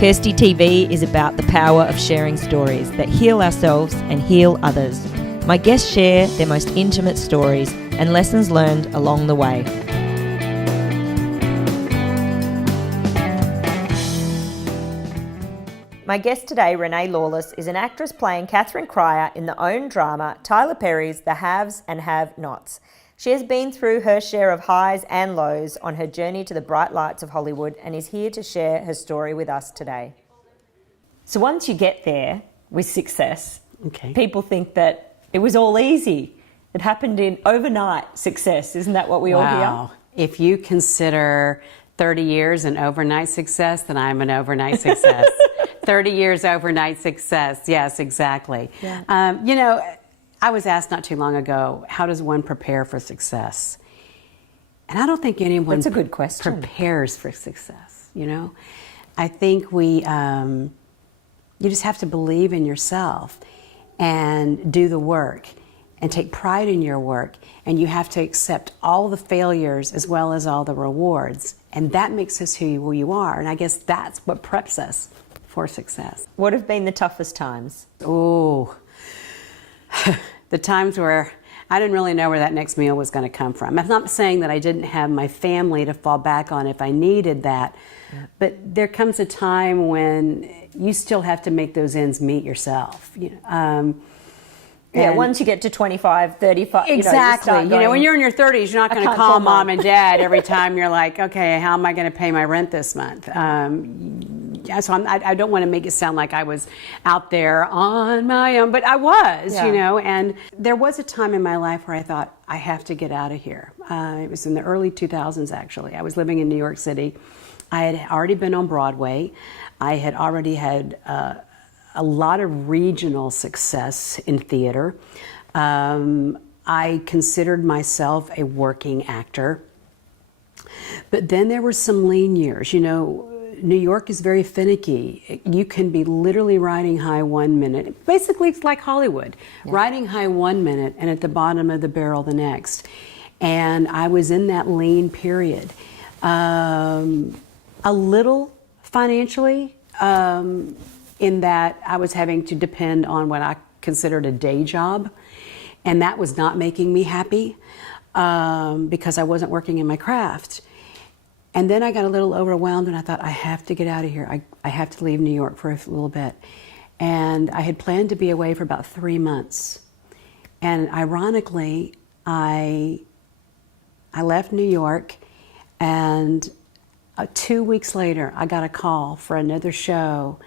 Kirsty TV is about the power of sharing stories that heal ourselves and heal others. My guests share their most intimate stories and lessons learned along the way. My guest today, Renee Lawless, is an actress playing Catherine Cryer in the OWN drama Tyler Perry's The Haves and Have-Nots. She has been through her share of highs and lows on her journey to the bright lights of Hollywood and is here to share her story with us today. So once you get there with success, people think that it was all easy. It happened in overnight success. Isn't that what we all hear? If you consider 30 years an overnight success, then I'm an overnight success. 30 years overnight success. Yes, exactly. Yeah. I was asked not too long ago, how does one prepare for success? And I don't think anyone That's a good question. prepares for success, I think you just have to believe in yourself and do the work and take pride in your work, and you have to accept all the failures as well as all the rewards, and that makes us who you are, and I guess that's what preps us for success. What have been the toughest times? Oh, the times where I didn't really know where that next meal was going to come from. I'm not saying that I didn't have my family to fall back on if I needed that, but there comes a time when you still have to make those ends meet yourself. Once you get to 25, 35, exactly. When you're in your 30s, you're not going to call mom and dad every time you're like, okay, how am I going to pay my rent this month? So I don't want to make it sound like I was out there on my own, but I was, and there was a time in my life where I thought, I have to get out of here. It was in the early 2000s, actually. I was living in New York City. I had already been on Broadway. I had already had a lot of regional success in theater. I considered myself a working actor. But then there were some lean years. New York is very finicky. You can be literally riding high 1 minute. Basically, it's like Hollywood. Yeah. Riding high 1 minute and at the bottom of the barrel the next. And I was in that lean period. A little financially, in that I was having to depend on what I considered a day job. And that was not making me happy because I wasn't working in my craft. And then I got a little overwhelmed and I thought, I have to get out of here. I have to leave New York for a little bit. And I had planned to be away for about 3 months. And ironically, I left New York, and 2 weeks later, I got a call for another show,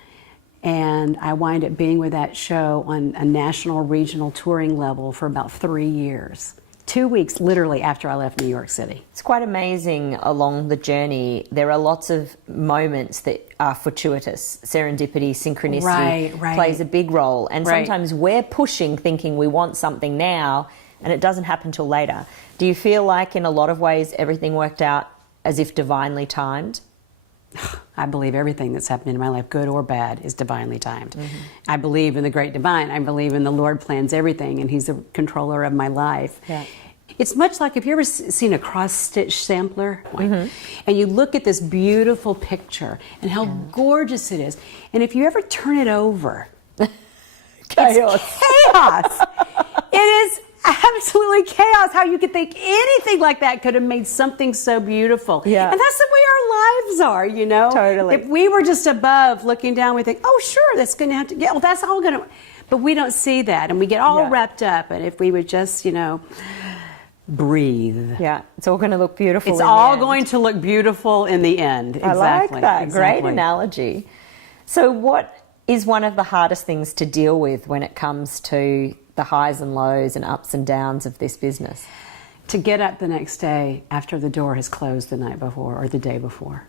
and I wind up being with that show on a national regional touring level for about 3 years. 2 weeks literally after I left New York City. It's quite amazing along the journey. There are lots of moments that are fortuitous. Serendipity, synchronicity plays a big role. And sometimes we're pushing, thinking we want something now, and it doesn't happen till later. Do you feel like in a lot of ways everything worked out as if divinely timed? I believe everything that's happened in my life, good or bad, is divinely timed. Mm-hmm. I believe in the great divine. I believe in the Lord plans everything, and He's the controller of my life. Yeah. It's much like, if you ever seen a cross-stitch sampler, and you look at this beautiful picture and how gorgeous it is, and if you ever turn it over, chaos. It's chaos. It is absolutely chaos. How you could think anything like that could have made something so beautiful. Yeah. And that's the way our lives are, Totally. If we were just above looking down, we think, oh, sure, that's going to have to, well, that's all going to, but we don't see that, and we get all wrapped up. And if we would just, breathe. Yeah, it's all going to look beautiful. It's all going to look beautiful in the end. Exactly. I like that. Exactly. Great analogy. So what is one of the hardest things to deal with when it comes to the highs and lows and ups and downs of this business? To get up the next day after the door has closed the night before or the day before.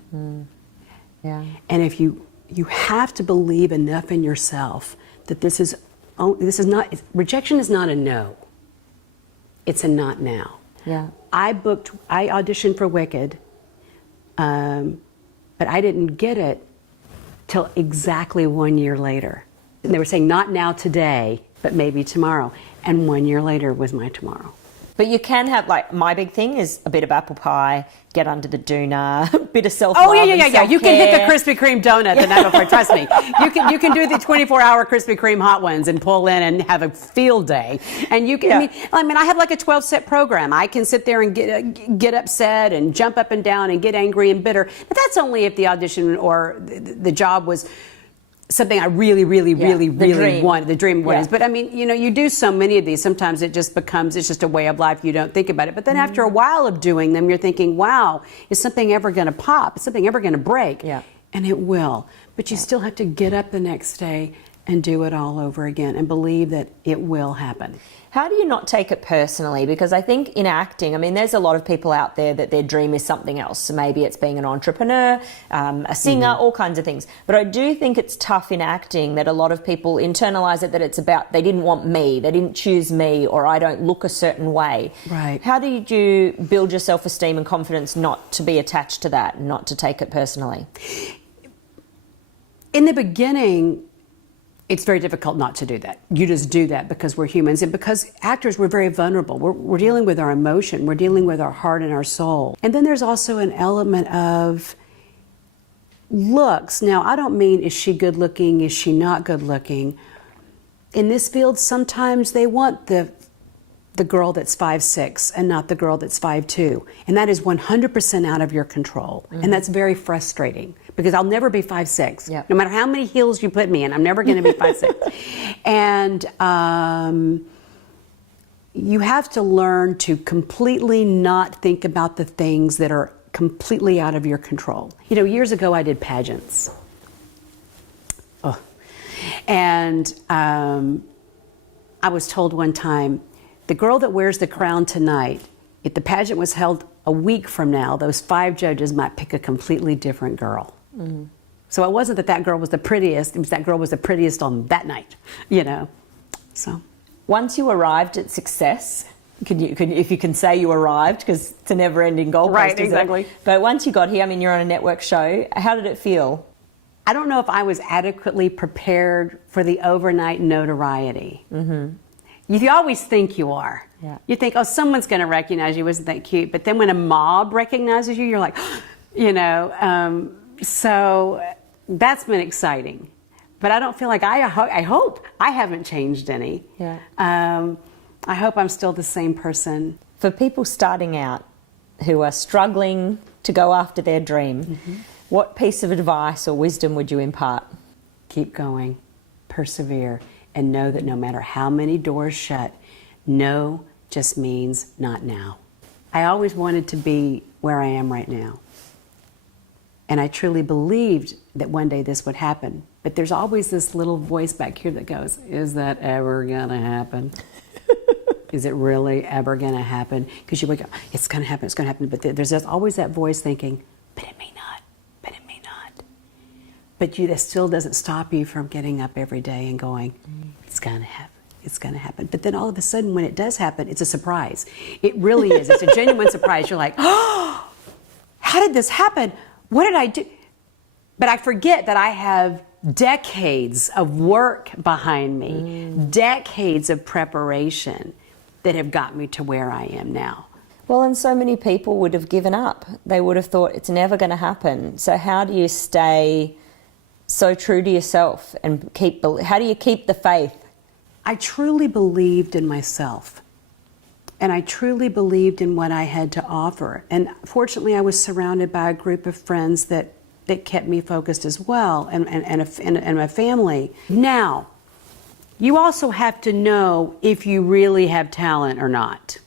Yeah. And if you have to believe enough in yourself that this is not, rejection is not a no. It's a not now. Yeah. I auditioned for Wicked, but I didn't get it till exactly 1 year later. And they were saying, not now today, but maybe tomorrow. And 1 year later was my tomorrow. But you can have, like, my big thing is a bit of apple pie, get under the doona, a bit of self-love. Oh, yeah. and You can hit the self-care. Krispy Kreme donut the night before. Trust me. You can do the 24-hour Krispy Kreme hot ones and pull in and have a field day. And you can. Yeah. I mean, I have like a 12-step program. I can sit there and get upset and jump up and down and get angry and bitter. But that's only if the audition or the job was something I really dream. wanted. The dream was. Yeah. But I mean, you do so many of these. Sometimes it just becomes, it's just a way of life. You don't think about it. But then after a while of doing them, you're thinking, wow, is something ever going to pop? Is something ever going to break? Yeah. And it will. But you still have to get up the next day and do it all over again and believe that it will happen. How do you not take it personally? Because I think in acting, I mean, there's a lot of people out there that their dream is something else. So maybe it's being an entrepreneur, a singer, all kinds of things. But I do think it's tough in acting that a lot of people internalize it, that it's about they didn't want me, they didn't choose me, or I don't look a certain way. Right. How did you build your self-esteem and confidence not to be attached to that, not to take it personally? In the beginning, it's very difficult not to do that. You just do that because we're humans. And because actors, we're very vulnerable. We're dealing with our emotion. We're dealing with our heart and our soul. And then there's also an element of looks. Now, I don't mean, is she good looking? Is she not good looking? In this field, sometimes they want the girl that's 5'6" and not the girl that's 5'2". And that is 100% out of your control. And that's very frustrating because I'll never be 5'6". Yep. No matter how many heels you put me in, I'm never going to be 5'6". And you have to learn to completely not think about the things that are completely out of your control. You know, years ago I did pageants. Oh. And I was told one time, the girl that wears the crown tonight, if the pageant was held a week from now, those 5 judges might pick a completely different girl. Mm-hmm. So it wasn't that girl was the prettiest, it was that girl was the prettiest on that night, So. Once you arrived at success, if you can say you arrived, because it's a never-ending goalpost, Right, isn't exactly. it? But once you got here, I mean, you're on a network show. How did it feel? I don't know if I was adequately prepared for the overnight notoriety. Mm-hmm. You always think you are. Yeah. You think, oh, someone's going to recognize you. Isn't that cute? But then when a mob recognizes you, you're like, so that's been exciting. But I don't feel like I hope I haven't changed any. Yeah. I hope I'm still the same person. For people starting out who are struggling to go after their dream, what piece of advice or wisdom would you impart? Keep going, persevere, and know that no matter how many doors shut, no just means not now. I always wanted to be where I am right now. And I truly believed that one day this would happen. But there's always this little voice back here that goes, is that ever gonna happen? Is it really ever gonna happen? Because you wake up, it's gonna happen, it's gonna happen. But there's always that voice thinking, but it may not, but it may not. But that still doesn't stop you from getting up every day and going, it's gonna happen. It's going to happen. But then all of a sudden, when it does happen, it's a surprise. It really is. It's a genuine surprise. You're like, oh, how did this happen? What did I do? But I forget that I have decades of work behind me, decades of preparation that have got me to where I am now. Well, and so many people would have given up. They would have thought it's never going to happen. So how do you stay so true to yourself and how do you keep the faith? I truly believed in myself, and I truly believed in what I had to offer. And fortunately, I was surrounded by a group of friends that kept me focused as well, and my family. Now, you also have to know if you really have talent or not.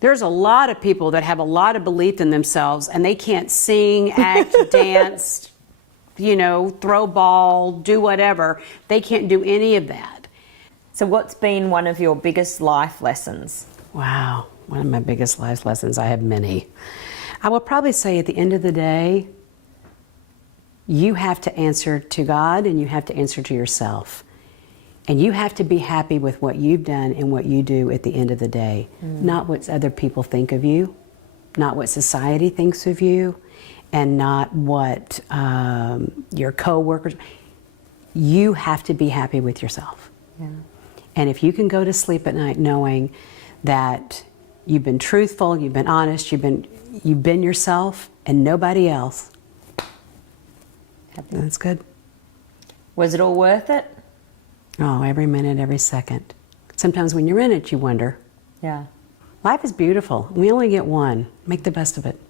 There's a lot of people that have a lot of belief in themselves, and they can't sing, act, dance, throw ball, do whatever. They can't do any of that. So what's been one of your biggest life lessons? Wow, one of my biggest life lessons. I have many. I will probably say at the end of the day, you have to answer to God and you have to answer to yourself. And you have to be happy with what you've done and what you do at the end of the day. Not what other people think of you, not what society thinks of you, and not what your coworkers. You have to be happy with yourself. Yeah. And if you can go to sleep at night knowing that you've been truthful, you've been honest, you've been yourself and nobody else. That's good. Was it all worth it? Oh, every minute, every second. Sometimes when you're in it, you wonder. Yeah. Life is beautiful. We only get one. Make the best of it.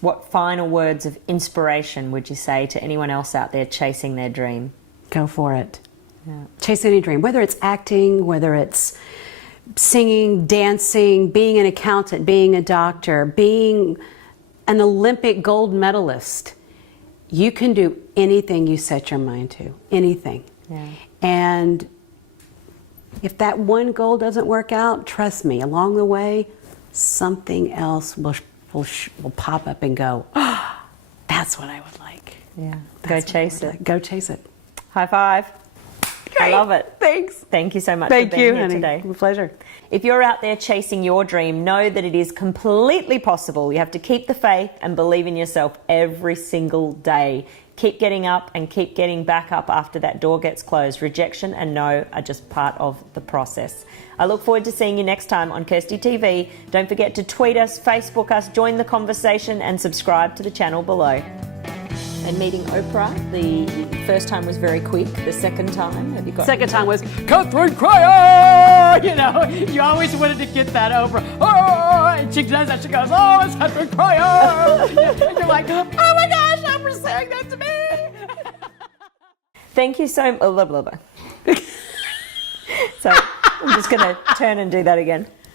What final words of inspiration would you say to anyone else out there chasing their dream? Go for it. Yeah. Chase any dream, whether it's acting, whether it's singing, dancing, being an accountant, being a doctor, being an Olympic gold medalist. You can do anything you set your mind to, anything. Yeah. And if that one goal doesn't work out, trust me, along the way, something else will pop up and go, oh, that's what I would like. Yeah. That's Go what I chase would it. like. Go chase it. High five. I love it. Thanks. Thank you so much Thank for being you, here honey. today. My pleasure. If you're out there chasing your dream, know that it is completely possible. You have to keep the faith and believe in yourself every single day. Keep getting up and keep getting back up after that door gets closed. Rejection and no are just part of the process. I look forward to seeing you next time on Kirsty TV. Don't forget to tweet us, Facebook us, join the conversation and subscribe to the channel below. And meeting Oprah, the first time was very quick. The second time, have you got? Second time was Catherine Cryer. You know, you always wanted to get that Oprah. Oh, and she does that. She goes, oh, it's Catherine Cryer. And you're like, oh my gosh, Oprah's saying that to me. Thank you so much. So I'm just going to turn and do that again.